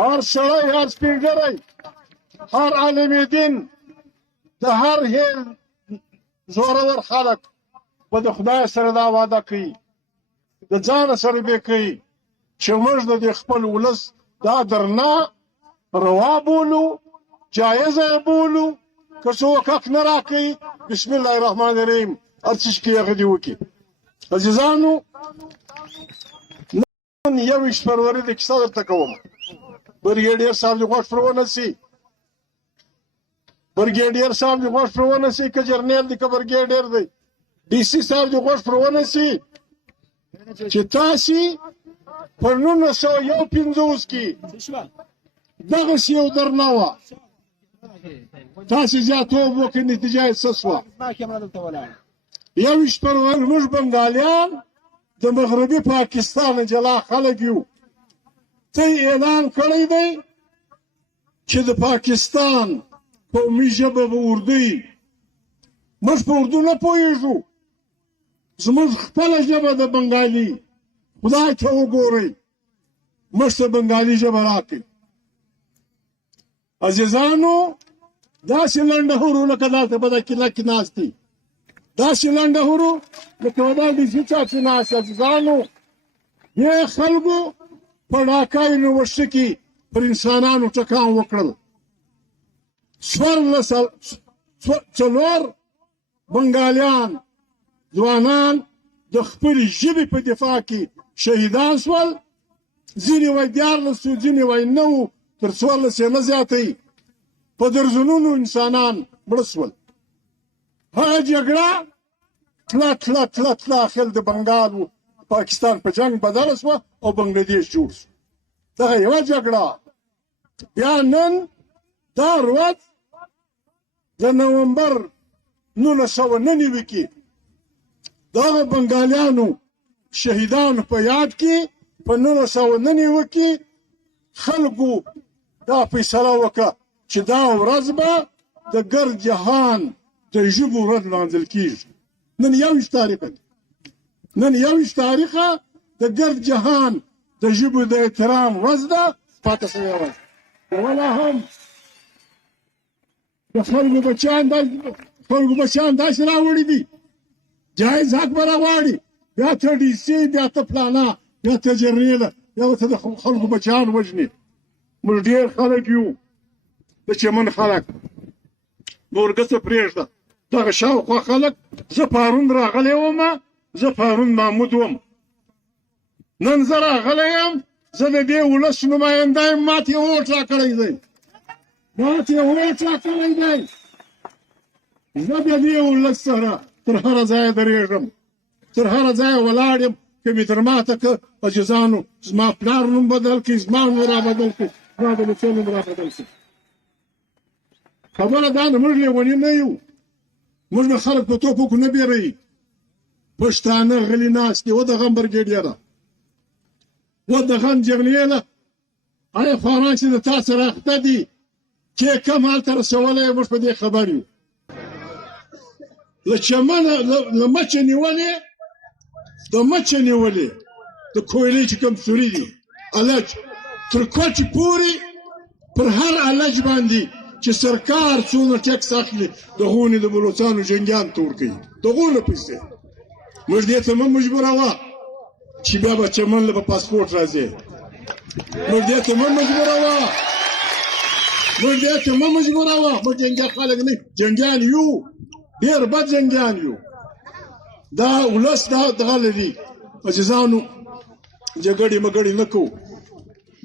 هر سړی هر سپین ږیری هر عالم دین د هر هیل زورور خلک به د خدای سره دا وعده کوي د ځان سره به کوي چې موږ د خپل ولس دا درنه روا بولو جایزه بولو که څوک حق نه راکوي بسم الله الرحمن الرحیم هر څه چې کوي هغه دې وکړي عزیزانو نن 21 فروری د کیسه درته کوم برګیډیر صاحب دې غوږ پر ونیسي برګیډیر صاحب دې غوږ پر ونیسي که جرنیل دی که برګیډیر دی ډي سي صاحب دې غوږ پر ونیسي چې تاسې په 1951 کې دغسې یو درنه وه تاسې زیاتوب وکړئ نتیجه یې څه شوه 21 فروری موږ بنګالیان د مغربي پاکستان جلا خلک یو ته اعلان کړی دی چې د پاکستان قومي ژبه به اردو وي موږ په اردو نه پوهېږو زموږ خپله ژبه د بنګالي خدای ته وګورئ موږ ته بنګالي ژبه راکړئ عزیزانو داسې لنډه هورو لکه دلته په دا کیله کې ناست دي داسې لنډه هورو لکه دا ډي سي چا چې ناست عزیزانو دې خلکو په ډاکا یونیورسټي کې پر انسانانو ټکان وکړل څلور بنګالیان ځوانان د خپلې ژبې په دفاع کې شهیدان شول ځینې وایي 14 وو ځینې وایي 9 وو تر 14 نه زیاتی په درجنونو انسانان مړه شول هغه جګړه تله اخر د بنګال و پاکستان په جنګ بدله شوه او بنګلادیش جوړ شو دغه یوه جګړه بیا نن دا ورځ د نومبر 1999 کې دغه بنګالیانو شهیدانو په یاد کې په 1999 کې خلکو دا فیصله وکړه چې دا ورځ به د ګرد جهان د ژبو ورځ لمانځل کېږي نن 21 تاریخه ده نن 21 تاریخه د ګرد جهان د ژبو د احترام ورځ ده پاتې شوې ورځ ولا هم د خلکو بچیان داسې راوړي دي جایز حق به راغواړي بیا ته ډي سي بیا ته پلانا بیا ته جرنیله بیا ته د خلکو بچیان وژني موږ ډېر خلک یو د چمن خلک نورګسه پرېږده دغه شاوخوا خلک زه پرون راغلی وم زه پرون محمود وم نن زه راغلی یم زه د دې ولس نماینده یم ما ته یې ووټ راکړی دی زه د دې ولس سره تر هره ځایه درېږم تر هره ځایه ولاړ یم که مې تر ماته که عزیزانو زما پلار نوم بدل کړي زما نوم رابدل کړي زما د لوڅو نوم رابدل کړي خبره دا ده موږ لیوني نه یو موږ نه خلک په توپکو نه بیروي پښتانه غلي ناست دي ودغه برګیډیره ودغه جرنیله آیا خواران چې د تا سره اخته دي چې کم هلته رسولی موږ په دې خبر یو له چمنه له مچه نیولې د مچه نیولې د کویلې چې کوم سوري دي الج تر کوچې پورې پر هر الج باندې چې سرکار څونه ټکس اخلي د هغونې د بلوڅانو جنګیان ته ورکوي د هغونه پیسې موږ دې ته مه مجبوروه چې بیا به چمن له به پاسپورټ راځي موږ دې ته مه مجبوروه موږ جنګیان خلک نه جنګیان یو ډېر بد جنګیان یو دا ولس دغه لري عزیزانو جګړې مګړې نه کوو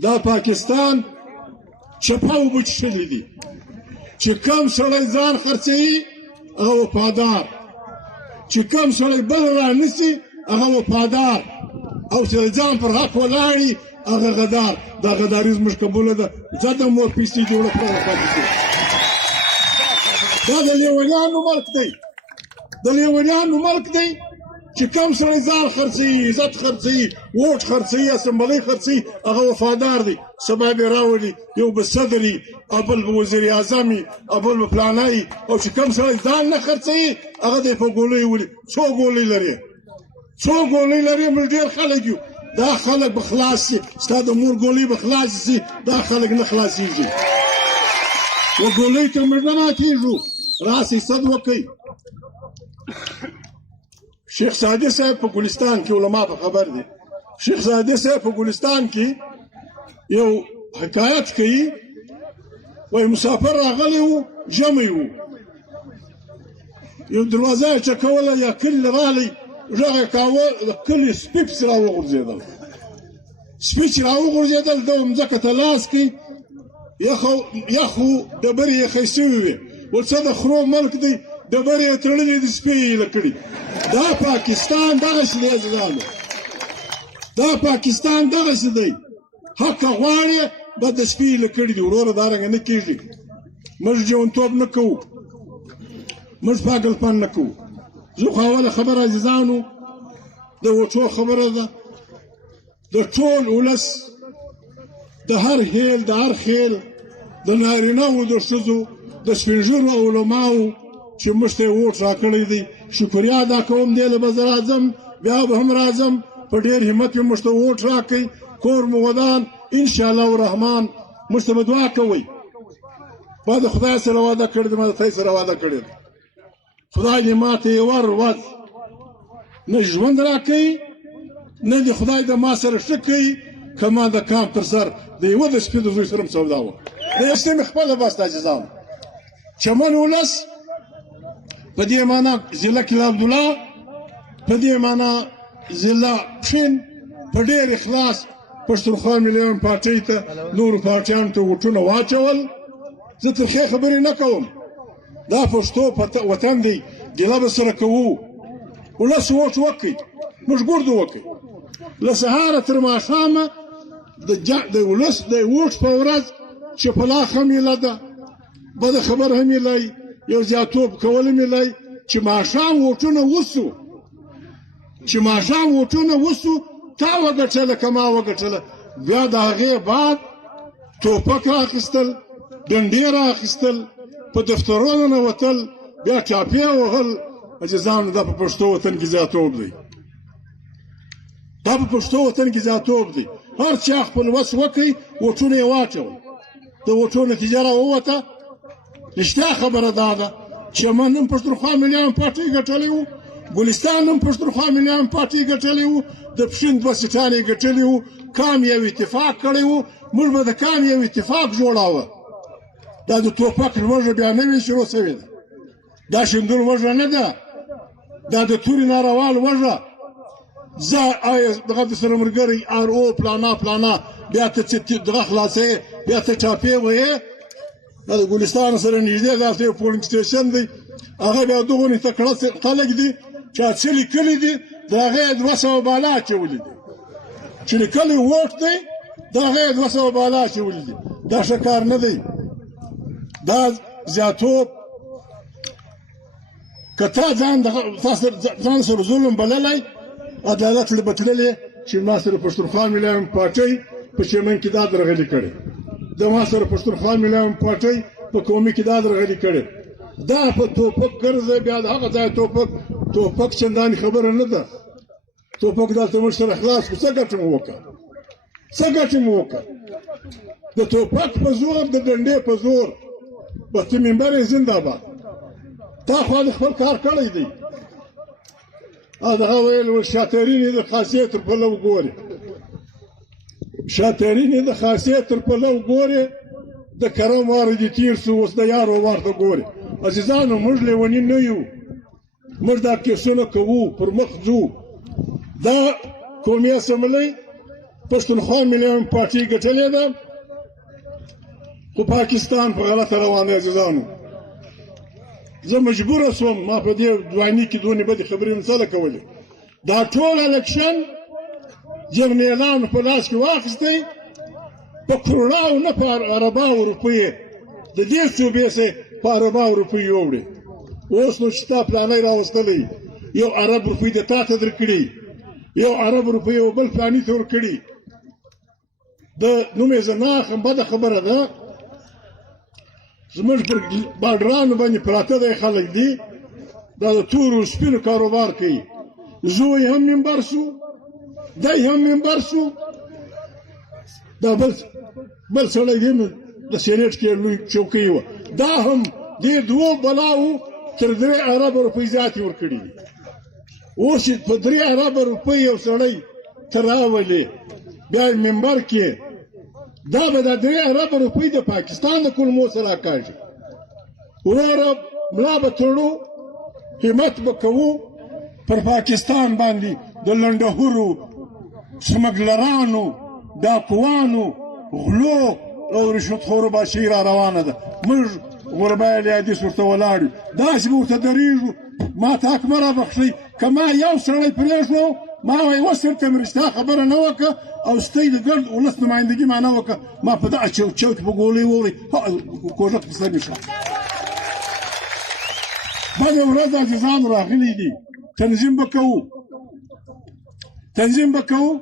دا پاکستان چپه اوبه څښلي دي چې کم سړی ځان خرڅوي هغه وفادار چې کم سړی بل رانیسي هغه وفادار او چې ځان پر حق ولاړي هغه غدار دا غداري زموږ قبوله ده ځه د مور پیسې جوړه کړه پاتې شي دا د لیونیانو ملک دی د لیونیانو ملک دی چې کم سړی ځان خرڅوي عزت خرڅوي ووټ خرڅوي اسمبلۍ خرڅوي هغه وفادار دی سبا به راولي یو به صدري او بل به وزیر اعظم وي او بل به فلانی او چې کم سړی ځان نه خرڅوي هغه دی په ګولۍ ولي څو ګولۍ لري موږ ډېر خلک یو دا خلک به خلاص شي ستا د مور ګولۍ به خلاصې شي دا خلک نه خلاصېږي و ګولۍ ته موږ نه ماتېږو راسئ صد وکئ شیخ سعدي صاحب په ګلستان کې علما په خبر دي شیخ سعدي صاحب په ګلستان کې یو حکایت کوي وایي مسافر راغلی و ژمی و یو دروازه یې چکوله یا کلي راغلی غږ یې کاوه د کلي سپي پسې راوغورځېدل سپي چې راوغورځېدل ده مځکه ته لاس کوي یخو ډبرې یخی سوي وې ول څه د خرو ملک دی ډبرې یې تړلې دي سپي یې ایله کړي دا پاکستان دغسې دی عزیزانو دا پاکستان دغسې دی حق غواړې به د سپي ایله کړي دي وروره دارنګه نه کېږي موږ جوانتوب نه کوو موږ پاگلپن نه کوو زه خو اوله خبره عزیزانو د وچو خبره ده د ټول ولس د هر هیل د هر خیل د نارینهو د ښځو د سپین ږیرو علماو چې موږ ته یې ووټ راکړی دی شکریا ادا کوم دی له به زه راځم بیا به هم راځم په ډېر همت مې موږ ته ووټ راکئ کور مو ودان انشاءالله الرحمن موږ ته به دعا کوئ ما د خدای سره وعده کړې ده ما د خدای سره وعده کړې ده خدای دې ما ته یوه ورځ نه ژوند راکوي نه دې خدای د ما سره ښه کوي که ما د کام تر سر د یوه د سپي د زوی سره م سودا وه د یو سیمې خپله بس د عزیزانو چمن ولس په دې معنا ضلع کلا عبدالله په دې معنا ضلع پښین په ډېر اخلاص پښتونخوا ملي پارټۍ ته نورو پارټیانو ته ووټونه واچول زه ترخې خبرې نه کوم دا پښتو وطن دی ګیله به سره کوو ولس ووټ وکړئ موږ ګردو وکړئ له سهاره تر ماښامه د ولس د ووټ په ورځ چې پلاخ هم ایله ده بده خبر هم ایله یو زیاتوب کول هم ایله چې ماښام ووټونه وسو چې ماښام ووټونه وسو تا وګټله که ما وګټله بیا د هغې بعد ټوپک رااخیستل ډنډې رااخیستل په دفترونو ننوتل بیا ټاپې وهل عزیزانو دا په پښتو وطن کې زیاتوب دی دا په پښتو وطن کې زیاتوب دی هر چا خپل وس وکړي ووټونه یې واچول د ووټو نتیجه راووته رښتیا خبره دا ده چمن هم پښتونخوا ملي پارټۍ ګټلی و ګلستان هم پښتونخوا ملي پارټۍ ګټلی و د پښین دوه سیټان یې ګټلي و کام یو اتفاق کړی و موږ به د کام یو اتفاق جوړاوه دا د ټوپک لوږه بیا نوې شروع شوې ده دا شیندل وږه نه ده دا د تورې ناروا لوږه زه دغه درسره ملګری ار او پلانا بیا ته دغه خلاصوې بیا ته ټاپې وهې دا د ګلستان سره نږدې دلته یو پولینګ سټیشن دی هغه بیا دغونې تکړه خلک دي چې څه لیکلي دي د هغې 200 بالا اچولي دي چې لیکلی ووټ دی د هغې 200 بالا اچولي دي دا ښه کار نه دی دا زیاتوب که تا ځان سره ظلم بللی عدالت له به تللی چې ما سره پښتونخوا ملي پارټۍ په چمن کې دا درغلي کړې د ما سره پښتونخوا ملي پارټۍ په قومي کې دا درغلي کړې دا په ټوپک ګرځي بیا د هغه ځای ټوپک چندانې خبره نه ده ټوپک دلته موږ سره خلاص کړو څه ګټه مو وکړه څه ګټه مو وکړه د ټوپک په زور د ډنډې په زور بس منبر یې زنده باد تا خو د خپل کار کړی دی هغه ویل شاترین یې د خاصیت تر پلو ګوري شاترین یې د خاصیت تر پلو ګوري د کرم وار دي تیر سو اوس د یارو وار ته ګوري عزیزانو موږ لیونی نه یو موږ دا کیسونه کوو پر مخ ځو دا قومي اسمبلی پښتونخوا ملي پارټۍ ګټلې ده خو پاکستان په غلطه روان دی عزیزانو زه مجبوره سوم ما په دې ځواني کې دونې بدې خبرې مثاله کولې دا ټول الکشن جرنیلان په لاس کې واخیستی په کروڑاو نه په عرباو روپیې د دې صوبې سه په عرباو روپیې وړي اوس نو چې تا پلانۍ راوستلی یو عرب روپۍ د تا ته درکړي یو عرب روپۍ یو بل فلاني ته ورکړي د نوم یې زه نه اخلم بده خبره ده زموږ پر باډرانو باندې پراته دی خلک دي دا د تورو سپینو کاروبار کوي زوی هم منبر سو دی هم منبر شو دا بل سړی دی نو د سینټ کې لوی چوکۍ وه دا هم دې دوو بلاوو تر 3 اربه روپۍ زیاتې ورکړي دي اوس په 3 اربه روپۍ یو سړی ته راولې بیا منبر کې دا به د 3 اربه روپۍ د پاکستان د کلمو سره کاږي وروره ملا به تړو همت به کوو پر پاکستان باندې د لنډهورو سمګلرانو ډاکوانو غلو او رشوتخورو باشي را روانه ده موږ غربایل حدیث ورته ولاړ یو داسې به ورته درېږو ما ته حق مه رابخښئ که ما یو سړی پرېښودو ما وایي اوس درته مې رښتیا خبره نه وکړه او ستی د ګرد ولس نمایندګي ما نه وکړه ما په دغه چوک په ګولۍ ووړئ کوژده په سر مې شوه بده ورځ عزیزانو راغلي دي تنظیم به کوو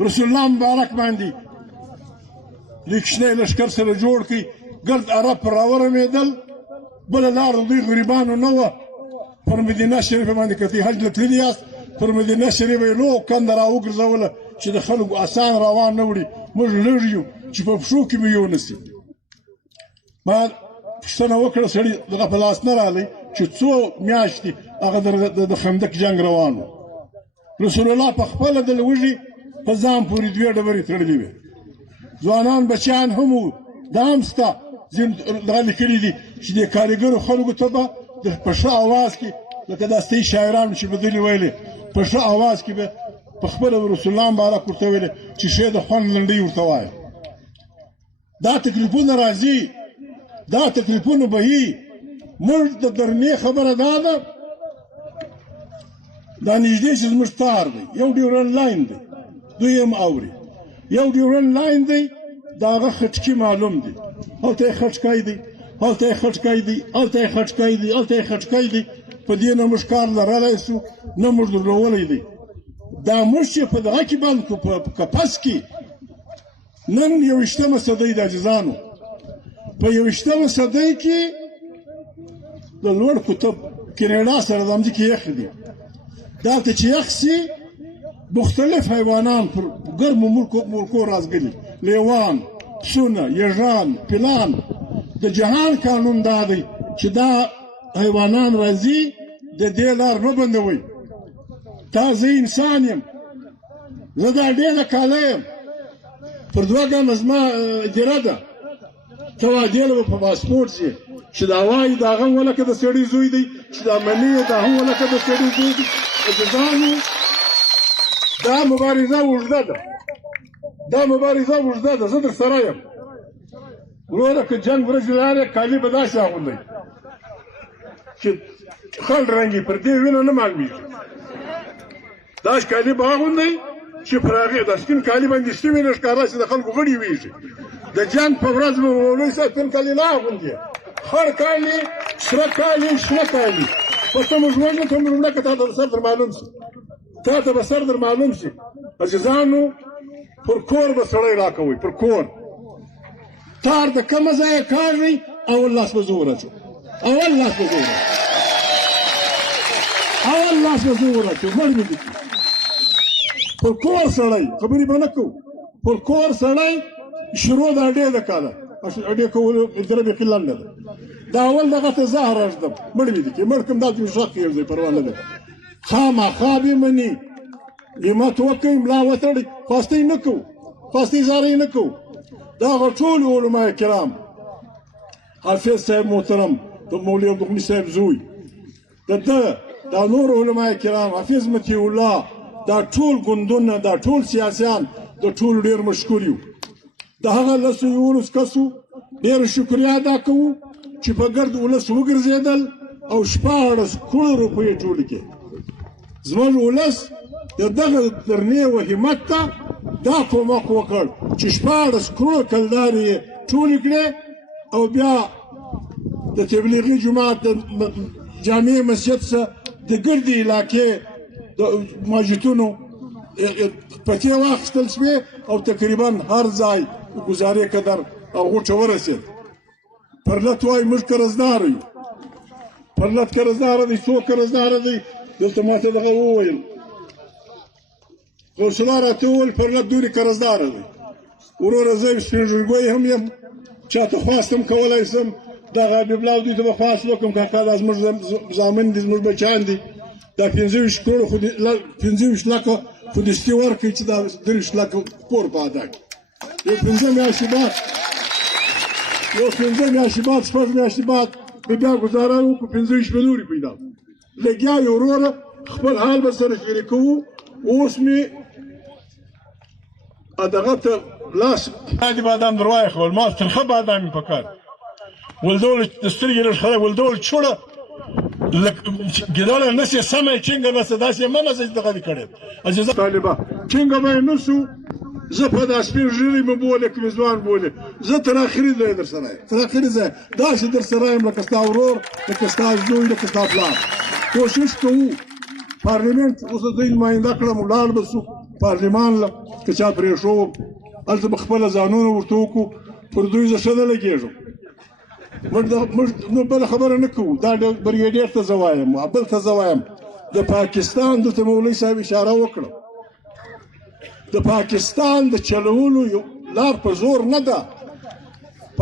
رسول الله مبارک باندې دوی کشنی لښکر سره جوړ کړي ګرد عرب پر راورمېدل بله لار د دوی غریبانو نه وه پر مدینه شریفه باندې که تاسې حج له تللي یاست پر مدینه شریفه یې لوی کنده را وګرځوله چې د خلکو اسان روان نه وړي موږ لږ یو چې په پښو کې مې یونسي ما پوښتنه وکړه سړي دغه په لاس نه رالی چې څو میاشتې هغه د خندق جنګ روان و رسول الله په خپله د لوږې په ځان پورې 2 ډبرې تړلې وې ځوانان بچیان هم وو دا هم شته ځینې دغه لیکلي دي چې د کارګرو خلکو ته به په ښه اواز کې لکه دا ستۍ شاعرانو چې به دلې ویلې په ښه اواز کې به په خپله رسول الله مبارک ورته ویلې چې ښې د خوند لنډۍ ورته وایه دا تکلیفونه راځي دا تکلیفونه به وي موږ د درنې خبره دا ده دا نږدې چې زموږ تار دی یو ډیورنډ لاین دی دوی هم اوري یو ډیورنډ لاین دی د هغه خټکي معلوم دی هلته یې خټکی دی هلته یې خټکی دی هلته یې خټکی دی هلته یې خټکی دی په دې نه موږ کار لرلی سو نه موږ درلولی دی دا موږ چې په دغه کې بند کړو په کپس کې نن 21مه صدۍ د عزیزانو په 21مه صدۍ کې د لوړ قطب کینیډا سره د ځمکې یخ دي دلته چې یخ سي مختلف حیوانان پر ګرمو ملکو راځګلي لیوان پسونه یږان پیلان د جهان قانون دا دی چې دا حیوانان راځي د دې لار مه بندوئ تا زه انسان یم زه دا ډېره کاله یم پر 2 ګامه زما اجره ده ته وعدې له به په پاسپورټ ځې چې دا وایي دا هغه هم ولکه د سړي زوی دی چې دا منې دا هم ولکه د سړي زوی دی عزیزانو دا مبارزه اوږده ده دا مبارزه اوږده ده زه در سره یم وروره که جنګ ورځې لارې کالي به داسې اغوندئ چې خړ رنګ یې پر دې وینه نه معلومېږي داسې کالي به اغوندئ چې پر هغې د سپین کالي باندې شته وینه ښکاره چې د خلکو غړي ویږي د جنګ په ورځ به مولوي صاحب سپین کالي نه اغوندي خړ کالي سره کالي شنه کالي په ته موږ وژنو ته موږ مړه که تا ته به سر در معلوم شي تا ته به سر در معلوم شي عزیزانو پر کور به سړی راکوئ پر کور تار د کومه ځایه کاږئ اول لاس به زه ورچوم اول لاس به زه ورچوم مړ مې دي پر کور سړی خبرې به نه کوو پر کور سړی شروع د اډې د کاله اډې کولو دره بیخي لنډه ده دا اول دغه ته زه راږدم مړ مې دي مړ کوم دلته مې شخ یو ځای پروا نه ده خامخا به مني همت وکړئ ملا وتړئ فاستۍ نه کوو فاستۍ زارۍ نه کوو دا هغه ټول علما کرام حافظ صاحب محترم د مولوي عبدالغني صاحب زوی د ده دا نور علما کرام حافظ مطیع الله دا ټول ګوندونه دا ټول سیاسیان د ټول ډېر مشکور یو د هغه 11 کسو ډېر شکریه ادا کوو چې په ګرد ولس وګرځېدل او 14 کروڑ روپۍ ټولې کړې زموږ ولس د دغه درنې و همت ته دا کومک وکړ چې 14 کروڑ کلدارې یې ټولې کړې او بیا د تبلیغي جماعت د جامع مسجد څخه د ګردې علاقې د مسجدونو پکې واخیستل شوې او تقریبا هر ځای ګزارې قدر او غوټه ورسېد پرلت وایي موږ قرضدار یو پرلت قرضدار دی څوک قرضدار دی دلته ماته دغه وویل غوث الله راته وویل فرګت دورې قرضداره دی وروره زه سپین ږیرګوی هم یم چاته خواست هم کولی شم دغه حبیب الله دوی ته به خواست وکړم کاکا دا زموږ زامن دي زموږ بچیان دي دا 25 کروړه 25 لکه خو دستي ورکړئ چې دا 30 لکه پور په ادا کړي یو 5 میاشتې بعد شپږ میاشتې بعد به بیا ګزاره وکړو 25 نورې پیدا لګیا یو وروره خپل حال به سره شریکوو اوس مې دغه ته لاس هادي بادام در واخول ما ترخه بادام په کار ولدول د سترګې لږ خراب ولدول چوړه ګیداله نسې سمه چینګه نسه داسې ما نسه دغه دې کړی عزیزه طالبه چینګه به یې نسو زه په دا سپین ږیري مې بولې که مې ځوان بولې زه تر اخري ځای در سره یم تر اخري ځای داسې در سره یم لکه ستا ورور لکه ستا زوی لکه ستا پلار کوشش کوو پارلمنت اوس دوی نماینده کړم ولاړ به سو پارلمان له که چا پرېښود هلته به خپله ځانونه ورته وکړو پر دوی زه ښه نه لګېږم موږ نو بله خبره نه کوو دا بریګیډیر ته زه وایم بل ته زه وایم د پاکستان دلته مولوي صاحب اشاره وکړه د پاکستان د چلولو لار په زور نه ده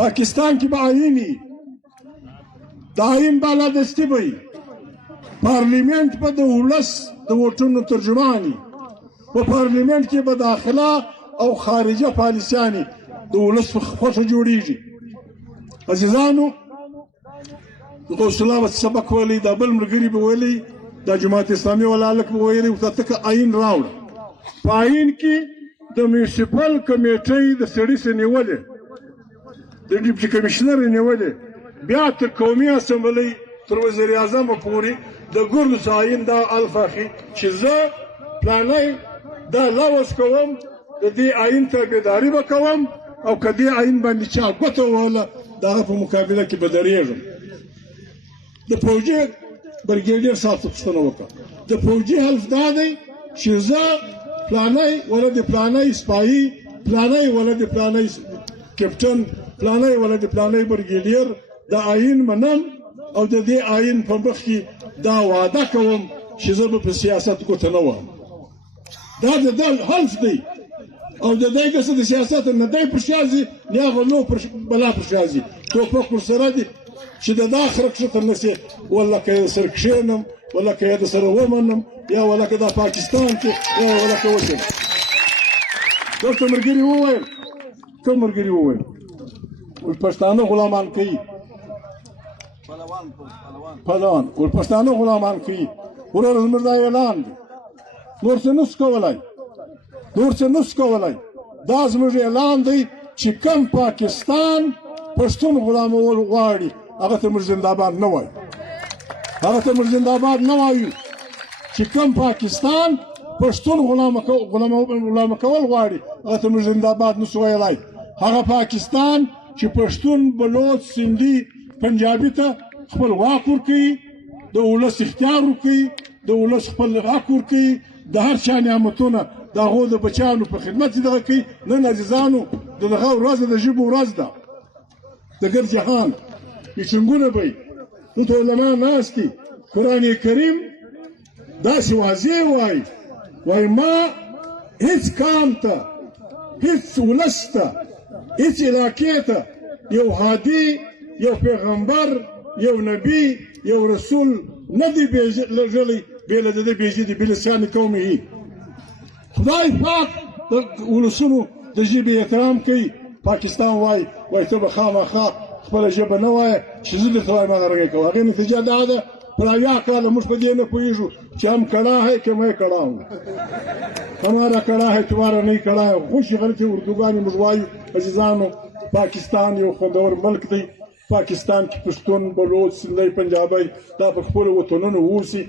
پاکستان کې به آیین وي د آیین بالادستي به وي پارلیمنت به د ولس د ووټونو ترجمان وي په پارلیمنت کې به داخله او خارجه پالیسیانې د ولس په خوښه جوړیږي عزیزانو غوث الله به سبق ویلی دا بل ملګري به ویلی دا جماعت اسلامي والا هلک به ویلی ورته ته آیین راوړه په آیین کې د میونسپل کمیټۍ د سړي څه نیولې د ډیپټي کمیشنر یې نیولې بیا تر قومي اسمبلۍ تر وزیر اعظم پورې د ګردو آیین دا الفاخي چې زه پلانی دا لوز کوم د دې آیین تابعداري به کوم او که دې آیین باندې چا ګوته ووهله د هغه په مقابله کې به درېږم د فوجي بریګیډیر صاحب څخه پوښتنه وکړه د فوجي حلف دا دی چې زه پلانی ولد پلانی سپاهي پلانی ولد پلانی کپټن پلانی ولد پلانی بریګیډیر د آیین منم او د دې آیین په مخ کې دا وعده کوم چې زه به په سیاست ګوته نه وهم دا د ده حلف دی او د دې کسه د سیاست نه دی پر شا ځي نه هغه نو بلا پر شا ځي ټوپک ورسره دی چې د دا خرک ښه نسي ولا که یې سره کښېنم ولا که یې د سره ومنم یا ولا که دا پاکستان کې یا ولا که وشم دلته ملګري وویل کوم ملګري وویل پښتانه غلامان کوي پهلوان پښتانه غلامان کوي وروره زموږ دا اعلان دی نور څه نس کولای دا زموږ اعلان دی چې کوم پاکستان پښتون غلامول غواړي هغه ته موږ زنده‌باد نه وایو چې کوم پاکستان پښتون غلامه کول غواړي هغه ته موږ زنده‌باد نسو ویلای هغه پاکستان چې پښتون بلوچ سندي پنجابي ته خپل واک ورکوي د ولس اختیار ورکوي د ولس خپل حق ورکوي د هر چا نعمتونه د هغو د بچیانو په خدمت کې دغه کوي نن عزیزانو د دغه ورځ د ژبو ورځ ده د ګرد جهان میټینګونه به وي دلته علما ناست دي قرآن کریم داسې واضح وایي ما هېڅ قام ته هېڅ ولس ته هېڅ علاقې ته یو هادي یو پیغمبر یو نبی یو رسول نه دی لېږلی بې له د ده بېژدي بلسان قومه خدای پاک د ولسونو د ژبې احترام کوي پاکستان وایي ته به خامخا خپله ژبه نه وایه چې زه درته وایم هغه رنګه کوه هغې نتیجه دا ده پر اویا کاله موږ په دې نه پوهېږو چې هم کڑا ہے کہ میں کڑا ہوں ہمارا کڑا ہے تمہارا نہیں کڑا ہے خوشي غلطې اردوګانې موږ وایو عزیزانو پاکستان یو خوندور ملک دی پاکستان کې پښتون بلوچ سندی پنجابی دا په خپلو وطنونو اوسي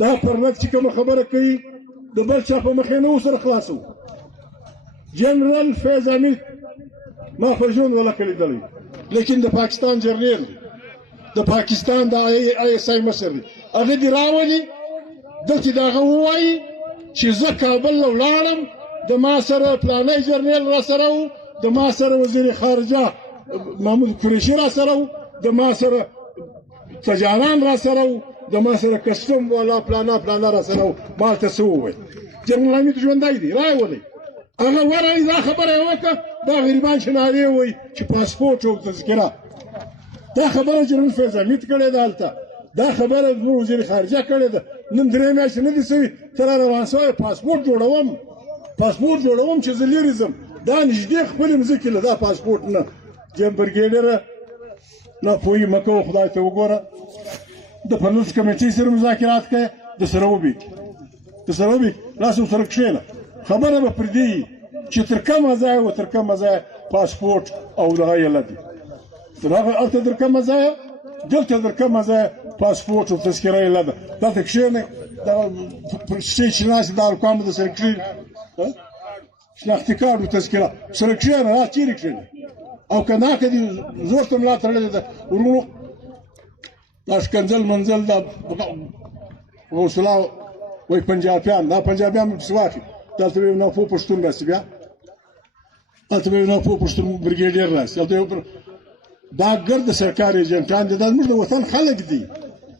دا پرنت چې کومه خبره کوي د بل چا په مخې نه ورسره خلاصو جنرال فیض حمید ما په ژوند ولکه لیدلی لیکن د پاکستان جرنیل دی د پاکستان د آی اس آی مشر دی هغه دې راولي دلته د هغه ووایي چې زه کابل له ولاړم د ما سره پلانی جرنیل را سره و د ما سره وزیر خارجه محمود قریشي را سره و د ما سره تجاران را سره و د ما سره کسټم والا پلانا را سره ما ته څه وویل جنرال حمید ژوندی دی رایې ولئ هغه ورغی دا خبره یې وکړه دا غریبان چې نارې وایي چې پاسپورټ او تذکره دا خبره جنرال فیض حمید کړې ده هلته دا خبره زموږ وزیر خارجه کړې ده نن 3 میاشتې نه دي سوي ته را روان سوی پاسپورټ جوړوم چې زه لرې ځم دا نږدې خپلې مځکې له دا پاسپورټ نه جیم برګیډره ناپوهي مه کوه خدای ته وګوره د پرلوس کمیټې سره مذاکرات کوې د سره وبېږي راسه ورسره کښېنه خبره به پر دې وي چې تر کومه ځایه و تر کومه ځایه پاسپورټ او دغه یله دي تر هغه هلته تر کومه ځایه دلته تر کومه ځایه پاسپورټ او تذکره یله ده دلته کښېنئ دغه شی چې ناست د هلکانو د سره کښېني شناختي کارت او تذکره سره کښېنه را چیرې کښېنئ او که ناکه دي زور ته ملا تړلې ده ورونو دا ښکنځل منځل دا غوث الله وایي پنجابیان دا پنجابیان مې پسې واخلي دلته به یو ناپوه پښتون راسي بیا هلته به یو ناپوه پښتون برګیډیر راسي هلته یو دا ګرد سرکار ایجنټان دي دا زموږ د وطن خلک دي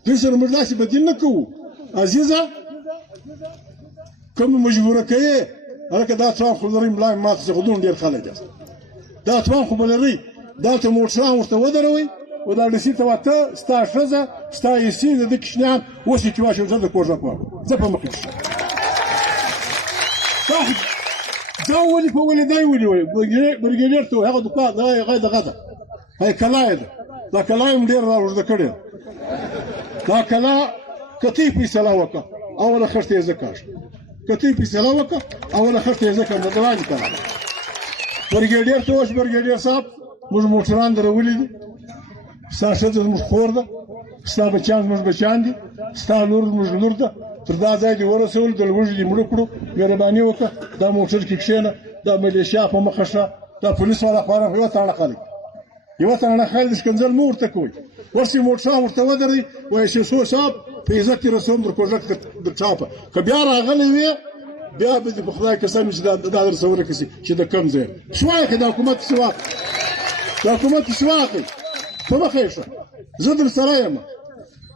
دوی سره موږ داسې بدیل نه کوو عزیزه کوم مجبوره کوې هلکه دا توان خو لرئ ملا مې ماته څخه دون ډېر خلک یاست دا توان خو به لرئ دلته موټران ورته ودروئ و دا ډسي ته ته ستا ښځه ستا ایسي د ده کشنیان اوس یې چې واچوم زه د کوژده کوم زه په مخکې شم دا ولې په ولې دی ولې وایي برګیډیر ته وایي هغه دوکان هغه دغه ده هغه کلا یې ده دا کلا یې هم ډېر را اوږده کړې دا کلا که ته یې فیصله وکړه اوله خښته یې زه کاږم که ته یې فیصله وکړه اوله خښته یې زه کړم د دوانې کلا برګیډیر ته وایي برګیډیر صاحب موږ موټران درولي دي ستا ښځه زموږ خور ده ستا بچیان زموږ بچیان دي ستا لور زموږ لور ده تر دا ځای دې ورسولو د لوږې دې مړه کړو مهرباني وکړه دا موټر کې کښېنه دا ملیشیا په مخه شه دا پولیس والا خو یوه تاڼه خلک د ښکنځل مه ورته کوئ ورسې موټران ورته ودروئ وایي شیسو صاحب په عزت دې رسوم در کوژدک در چاپه که بیا راغلی وې بیا به دې په خدای قسم چې دا در څه ورکړي چې د کوم ځای پسې واخلئ د حکومت پسې واخلئ په مخه یې شه زه در سره یم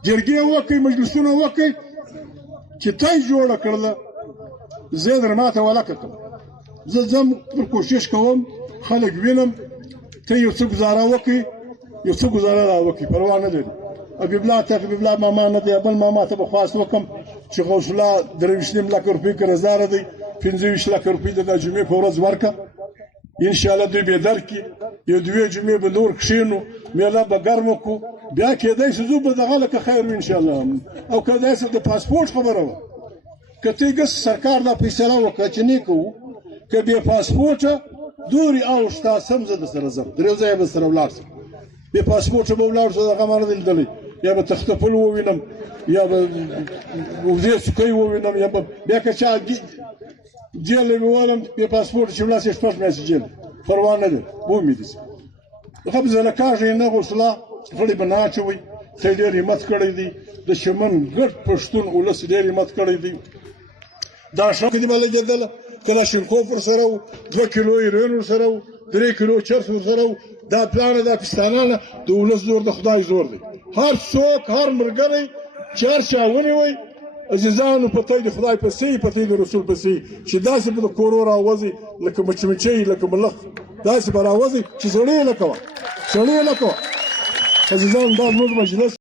جرګې وکړئ مجلسونه وکړئ چې ته یې جوړه کړله زه یې در ماته ولکه کړم زه ځم پر کوشش کوم خلک وینم ته یو څه ګزاره وکړئ یو څه ګزاره را وکړئ پروا نه لري حبیب الله ته حبیب الله ماما نه دی بل ماما ته به خواست وکړم چې غوث الله 23 لکه روپۍ قرضداره دی 25 لکه روپۍ د دا جمعې په ورځ ورکړه انشاءالله دوی به درکړي یو 2 جمعې به نور کښېنو میله به ګرمه کړو بیا کېدی شي زه به دغه لکه خیر وي انشاءالله او کېدای شي د پاسپورټ خبره وه که ته ګس سرکار دا فیصله وکړه چې نه کوو که بې پاسپورټه دورې اوښته سم زه در سره ځم درېو ځایه به سره ولاړ شم بې پاسپورټه به ولاړ شو دغه ما نه دی لیدلی یا به تختپل ووینم یا به اوږدې څوکۍ ووینم یا به بیا که چا جیل یې وولم بې پاسپورټه چې ولاړ شي 6 میاشتې جیل پروا نه دی ومې دي خب زه له کاږه یې نه غوث الله غړي به نه اچوئ ته یې ډېر همت کړی دی د شمن ګډ پښتون ولس یې ډېر همت کړی دی دا شوق دې به لګېدله کلاشینکوف ورسره و 2 کیلو هیروین ورسره و 3 کیلو چرس ورسره و دا پلانه دا پښتانانه د ولس زور د خدای زور دی هر څوک هر ملګری چې هر چا ونیوئ عزیزانو پته د خدای پسې پته د رسول پسې چې داسې به د کورو راوځي لکه مچمچۍ لکه ملخ داسې به راوځي چې سړی یې لکه وه عزیزانو دا زموږ مجلس